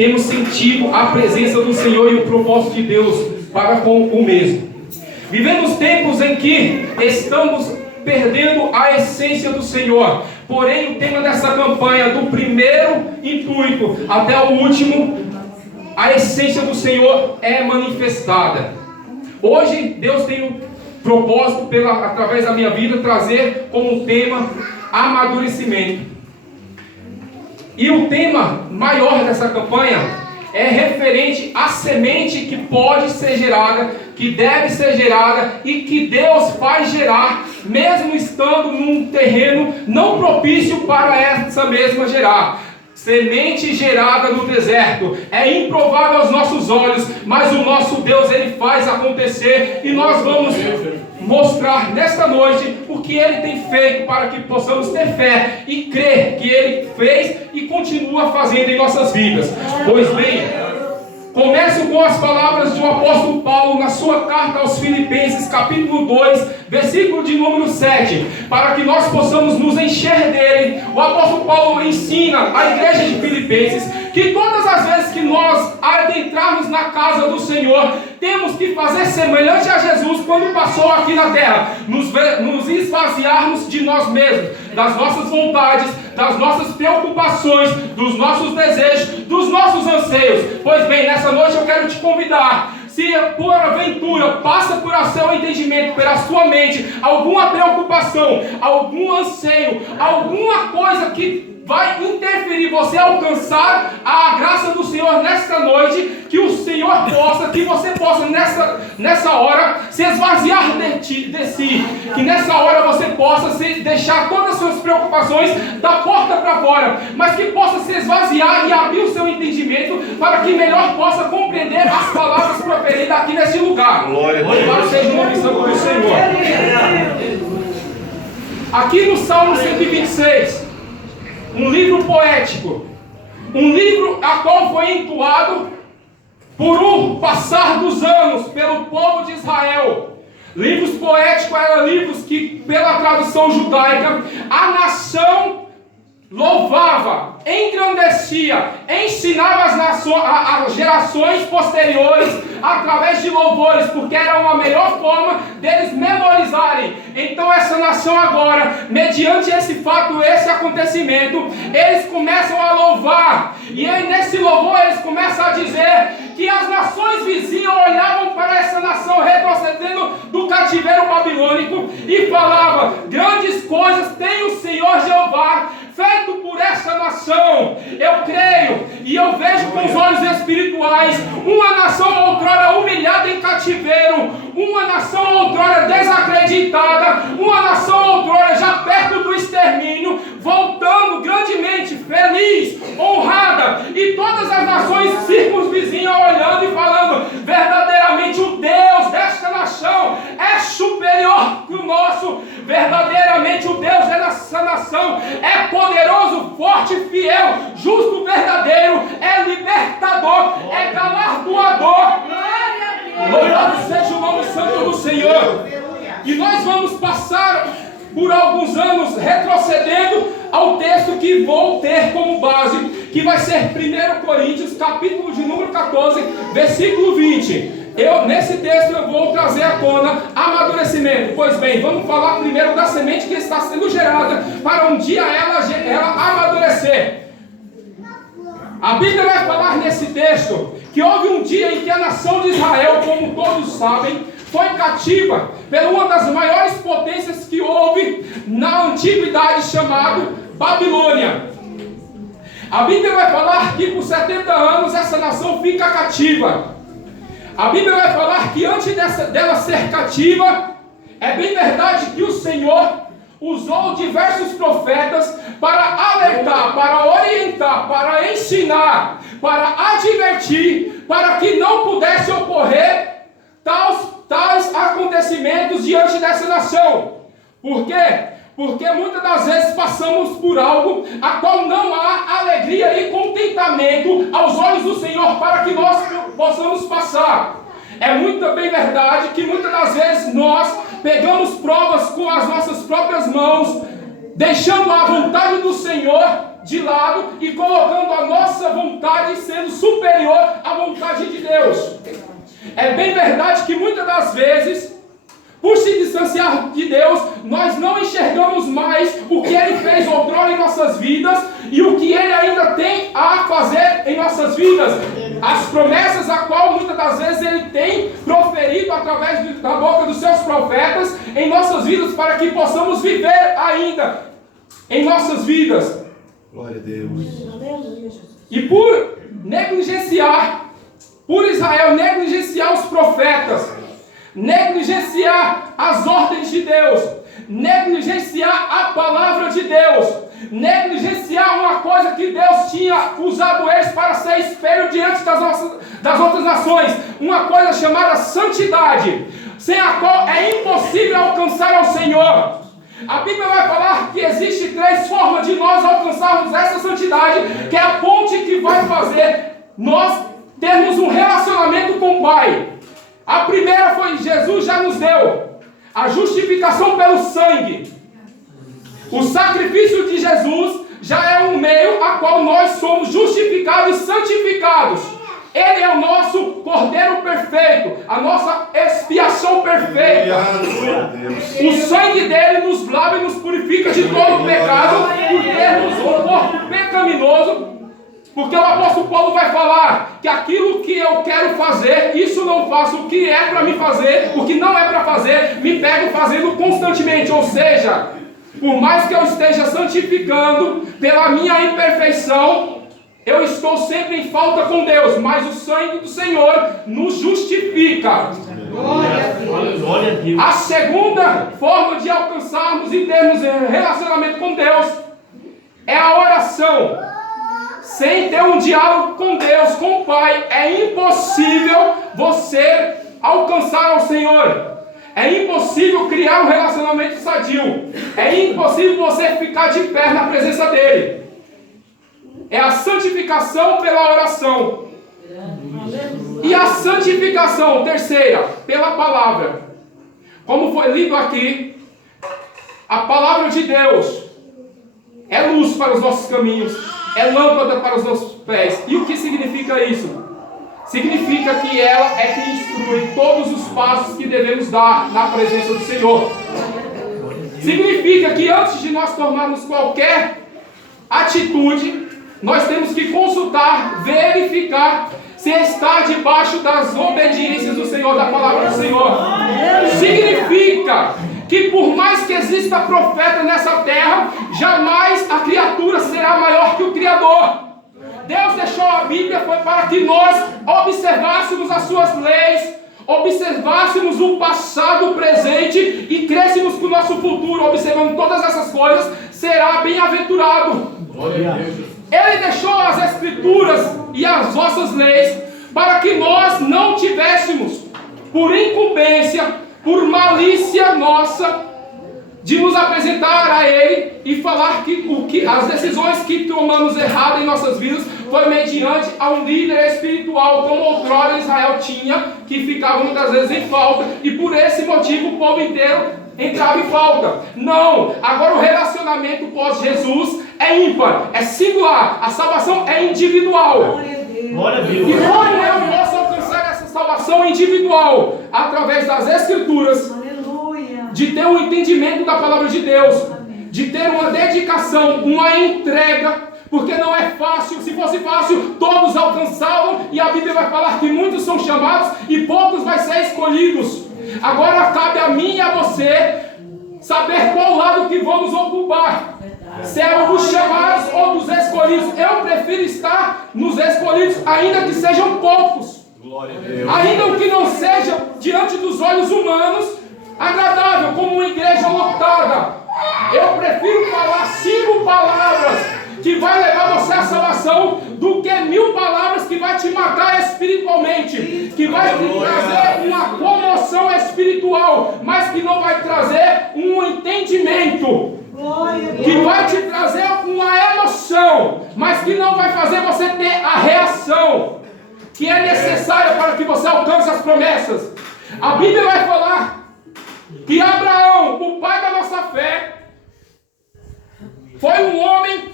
temos sentido a presença do Senhor e o propósito de Deus para com o mesmo. Vivemos tempos em que estamos perdendo a essência do Senhor. Porém, o tema dessa campanha, do primeiro intuito até o último, a essência do Senhor é manifestada. Hoje, Deus tem o propósito, através da minha vida, trazer como tema amadurecimento. E o tema maior dessa campanha é referente à semente que pode ser gerada, que deve ser gerada e que Deus faz gerar, mesmo estando num terreno não propício para essa mesma gerar. Semente gerada no deserto é improvável aos nossos olhos, mas o nosso Deus, Ele faz acontecer, e nós vamos mostrar nesta noite o que Ele tem feito para que possamos ter fé e crer que Ele fez e continua fazendo em nossas vidas. Pois bem, começo com as palavras do apóstolo Paulo na sua carta aos Filipenses, capítulo 2, versículo de número 7, para que nós possamos nos encher dele. O apóstolo Paulo ensina à igreja de Filipenses que todas as vezes que nós adentrarmos na casa do Senhor, temos que fazer semelhante a Jesus quando passou aqui na terra, nos esvaziarmos de nós mesmos, das nossas vontades, das nossas preocupações, dos nossos desejos, dos nossos anseios. Pois bem, nessa noite eu quero te convidar, se porventura passa por seu entendimento, pela sua mente, alguma preocupação, algum anseio, alguma coisa que vai interferir você alcançar a graça do Senhor nesta noite, que o Senhor possa, que você possa nessa hora se esvaziar de si, que nessa hora você possa deixar todas as suas preocupações da porta para fora, mas que possa se esvaziar e abrir o seu entendimento para que melhor possa compreender as palavras proferidas aqui nesse lugar. Louvado seja o nome santo do Senhor. Aqui no Salmo 126, um livro poético, um livro a qual foi entoado por um passar dos anos pelo povo de Israel. Livros poéticos eram livros que, pela tradução judaica, a nação louvava, engrandecia, ensinava as gerações posteriores através de louvores, porque era uma melhor forma deles memorizarem. Então essa nação agora, mediante esse fato, esse acontecimento, eles começam a louvar, e aí nesse louvor eles começam a dizer que as nações vizinhas olhavam para essa nação retrocedendo do cativeiro babilônico e falavam: grandes coisas tem o Senhor Jeová feito por essa nação. Eu creio e eu vejo com os olhos espirituais uma nação outrora humilhada em cativeiro, uma nação outrora desacreditada, uma nação outrora já perto do extermínio, voltando grandemente feliz, honrada, e todas as nações circunvizinhas olhando e falando: verdadeiramente o Deus desta nação é superior que o nosso, verdadeiramente o Deus dessa nação é poderoso, forte, fiel, justo, verdadeiro, é libertador, é galardoador. Louvado seja o nome santo do Senhor. E nós vamos passar por alguns anos retrocedendo ao texto que vou ter como base, que vai ser 1 Coríntios, capítulo de número 14, versículo 20. Nesse texto eu vou trazer à tona amadurecimento. Pois bem, vamos falar primeiro da semente que está sendo gerada para um dia ela amadurecer. A Bíblia vai falar nesse texto que houve um dia em que a nação de Israel, como todos sabem, foi cativa por uma das maiores potências que houve na antiguidade, chamado Babilônia. A Bíblia vai falar que por 70 anos essa nação fica cativa. A Bíblia vai falar que antes dela ser cativa, é bem verdade que o Senhor usou diversos profetas para alertar, para orientar, para ensinar, para advertir, para que não pudesse ocorrer tais acontecimentos diante dessa nação. Por quê? Porque muitas das vezes passamos por algo a qual não há alegria e contentamento aos olhos do Senhor para que nós possamos passar. É muito bem verdade que muitas das vezes nós pegamos provas com as nossas próprias mãos, deixando a vontade do Senhor de lado e colocando a nossa vontade sendo Deus. É bem verdade que muitas das vezes, por se distanciar de Deus, nós não enxergamos mais o que Ele fez outrora em nossas vidas e o que Ele ainda tem a fazer em nossas vidas. As promessas a qual muitas das vezes Ele tem proferido através da boca dos seus profetas em nossas vidas para que possamos viver ainda em nossas vidas. Glória a Deus. E por Israel negligenciar os profetas, negligenciar as ordens de Deus, negligenciar a palavra de Deus, negligenciar uma coisa que Deus tinha usado eles para ser espelho diante das outras nações, uma coisa chamada santidade, sem a qual é impossível alcançar ao Senhor. A Bíblia vai falar que existe 3 formas de nós alcançarmos essa santidade, que é a ponte que vai fazer nós termos um relacionamento com o Pai. A primeira foi Jesus já nos deu, a justificação pelo sangue. O sacrifício de Jesus já é um meio a qual nós somos justificados e santificados. Ele é o nosso Cordeiro perfeito, a nossa expiação perfeita. O sangue dele nos lava e nos purifica de todo o pecado, por termos um corpo pecaminoso. Porque o apóstolo Paulo vai falar que aquilo que eu quero fazer, isso não faço. O que é para me fazer, o que não é para fazer, me pego fazendo constantemente. Ou seja, por mais que eu esteja santificando pela minha imperfeição, eu estou sempre em falta com Deus, mas o sangue do Senhor nos justifica. Glória a Deus. A segunda forma de alcançarmos e termos relacionamento com Deus é a oração. Sem ter um diálogo com Deus, com o Pai, é impossível você alcançar ao Senhor. É impossível criar um relacionamento sadio. É impossível você ficar de pé na presença dele. É a santificação pela oração. E a santificação, terceira, pela palavra. Como foi lido aqui, a palavra de Deus é luz para os nossos caminhos, é lâmpada para os nossos pés. E o que significa isso? Significa que ela é que instrui todos os passos que devemos dar na presença do Senhor. Significa que antes de nós tomarmos qualquer atitude, nós temos que consultar, verificar se está debaixo das obediências do Senhor, da palavra do Senhor. Significa que por mais que exista profeta nessa terra, jamais a criatura será maior que o Criador. Deus deixou a Bíblia foi para que nós observássemos as suas leis, observássemos o passado, o presente e crêssemos que o nosso futuro, observando todas essas coisas, será bem-aventurado. Ele deixou as Escrituras e as vossas leis para que nós não tivéssemos, por incumbência, por malícia nossa, de nos apresentar a Ele e falar que as decisões que tomamos erradas em nossas vidas foi mediante a um líder espiritual, como outrora Israel tinha, que ficava muitas vezes em falta, e por esse motivo o povo inteiro entrava em falta. Não, agora o relacionamento pós-Jesus é ímpar, é singular, a salvação é individual. Glória a Deus. E como eu posso alcançar essa salvação individual? Através das Escrituras, de ter um entendimento da palavra de Deus, de ter uma dedicação, uma entrega, porque não é fácil. Se fosse fácil, todos alcançavam, e a Bíblia vai falar que muitos são chamados e poucos vão ser escolhidos. Agora cabe a mim e a você saber qual lado que vamos ocupar, se é o dos chamados ou dos escolhidos. Eu prefiro estar nos escolhidos, ainda que sejam poucos, ainda que não seja diante dos olhos humanos agradável, como uma igreja lotada. Eu prefiro falar 5 palavras que vai levar você à salvação do que 1000 palavras que vai te matar espiritualmente, que vai te trazer uma comoção espiritual, mas que não vai trazer um entendimento, que vai te trazer uma emoção, mas que não vai fazer você ter a reação que é necessária para que você alcance as promessas. A Bíblia vai falar que Abraão, o pai da nossa fé, foi um homem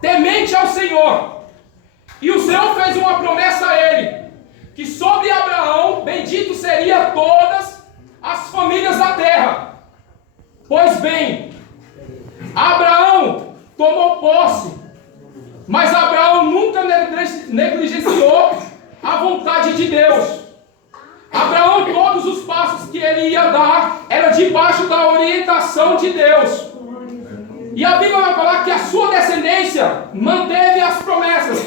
temente ao Senhor, e o Senhor fez uma promessa a ele, que sobre Abraão bendito seria todas as famílias da terra. Pois bem, Abraão tomou posse, mas Abraão nunca negligenciou a vontade de Deus. Abraão, todos os passos que ele ia dar, era debaixo da orientação de Deus. E a Bíblia vai falar que a sua descendência manteve as promessas,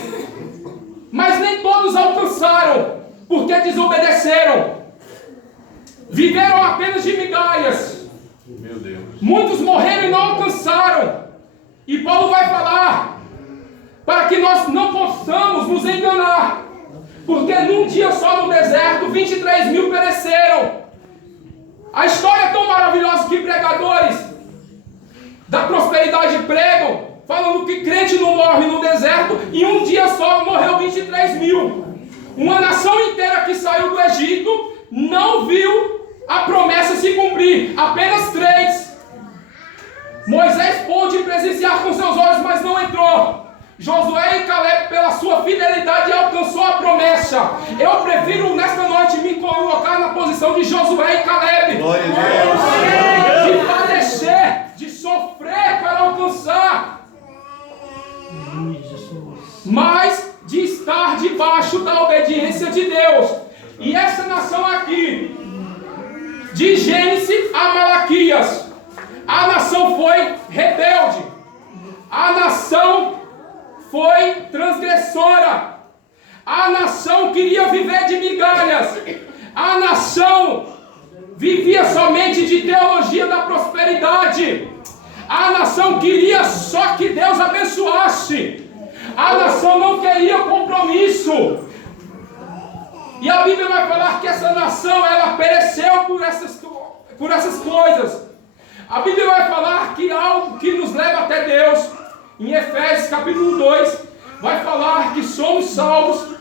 mas nem todos alcançaram, porque desobedeceram. Viveram apenas de migalhas. Meu Deus. Muitos morreram e não alcançaram. E Paulo vai falar para que nós não possamos nos enganar, porque num dia só no deserto 23 mil pereceram. A história é tão maravilhosa que pregadores da prosperidade pregam, falando que crente não morre no deserto, e um dia só morreu 23 mil. Uma nação inteira que saiu do Egito não viu a promessa se cumprir, apenas 3. Moisés pôde presenciar com seus olhos, mas não entrou. Josué e Caleb, pela sua fidelidade, alcançou a promessa. Eu prefiro nesta noite me colocar na posição de Josué e Caleb. Glória a Deus. De padecer, de sofrer para alcançar, mas de estar debaixo da obediência de Deus. E essa nação aqui, de Gênesis a Malaquias, a nação foi rebelde, a nação foi transgressora, a nação queria viver de migalhas, a nação vivia somente de teologia da prosperidade, a nação queria só que Deus abençoasse, a nação não queria compromisso. E a Bíblia vai falar que essa nação, ela pereceu por essas coisas. A Bíblia vai falar que algo que nos leva até Deus, em Efésios capítulo 2, vai falar que somos salvos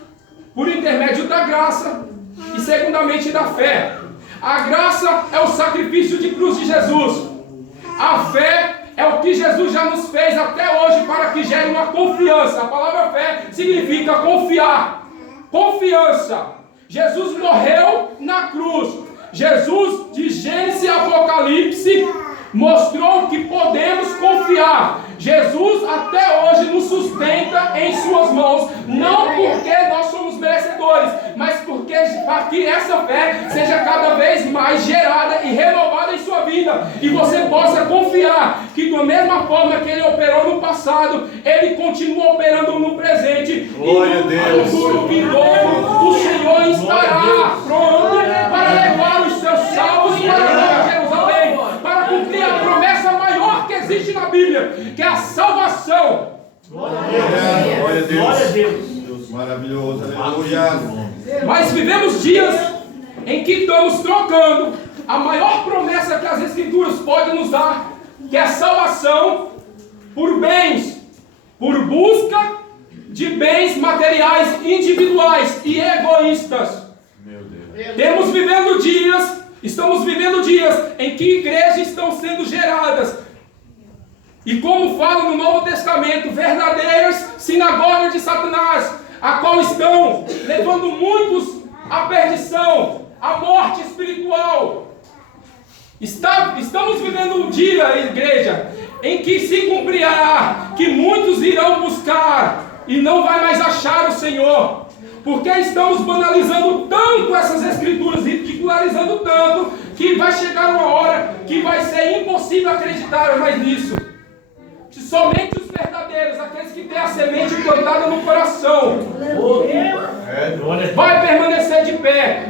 por intermédio da graça e segundamente da fé. A graça é o sacrifício de cruz de Jesus. A fé é o que Jesus já nos fez até hoje para que gere uma confiança. A palavra fé significa confiar. Confiança. Jesus morreu na cruz. Jesus, de Gênesis a Apocalipse, mostrou que podemos confiar. Jesus até hoje nos sustenta em suas mãos, não porque nós somos merecedores, mas porque para que essa fé seja cada vez mais gerada e renovada em sua vida, e você possa confiar que da mesma forma que Ele operou no passado, Ele continua operando no presente. Glória a Deus. E no futuro vindouro, o Senhor estará pronto para levar os seus salvos para Nova Jerusalém, para cumprir a promessa maior que existe na Bíblia, que é a salvação. Glória a Deus. Glória a Deus. Glória a Deus. Deus maravilhoso, aleluia. Mas vivemos dias em que estamos trocando a maior promessa que as Escrituras podem nos dar, que é a salvação, por bens, por busca de bens materiais individuais e egoístas. Meu Deus. Estamos vivendo dias em que igrejas estão sendo geradas, e como fala no Novo Testamento, verdadeiras sinagogas de Satanás, a qual estão levando muitos à perdição, à morte espiritual. Estamos vivendo um dia, igreja, em que se cumprirá que muitos irão buscar e não vai mais achar o Senhor, porque estamos banalizando tanto essas Escrituras, ridicularizando tanto, que vai chegar uma hora que vai ser impossível acreditar mais nisso. Que somente os verdadeiros, aqueles que têm a semente plantada no coração, vai permanecer de pé,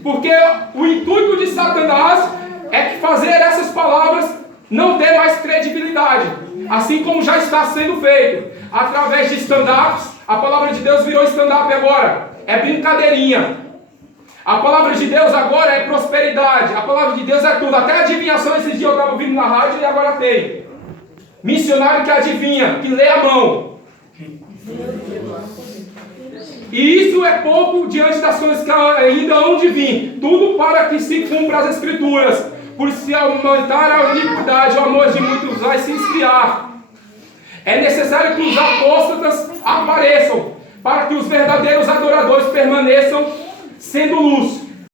porque o intuito de Satanás é que fazer essas palavras não ter mais credibilidade, assim como já está sendo feito através de stand-ups. A palavra de Deus virou stand-up agora, é brincadeirinha. A palavra de Deus agora é prosperidade, a palavra de Deus é tudo. Até adivinhação esses dias eu estava ouvindo na rádio e agora tem missionário que adivinha, que lê a mão. E isso é pouco diante das coisas que ainda hão de vir. Tudo para que se cumpra as Escrituras. Por se aumentar a iniquidade, o amor de muitos vai se esfriar. É necessário que os apóstatas apareçam, para que os verdadeiros adoradores permaneçam sendo luz,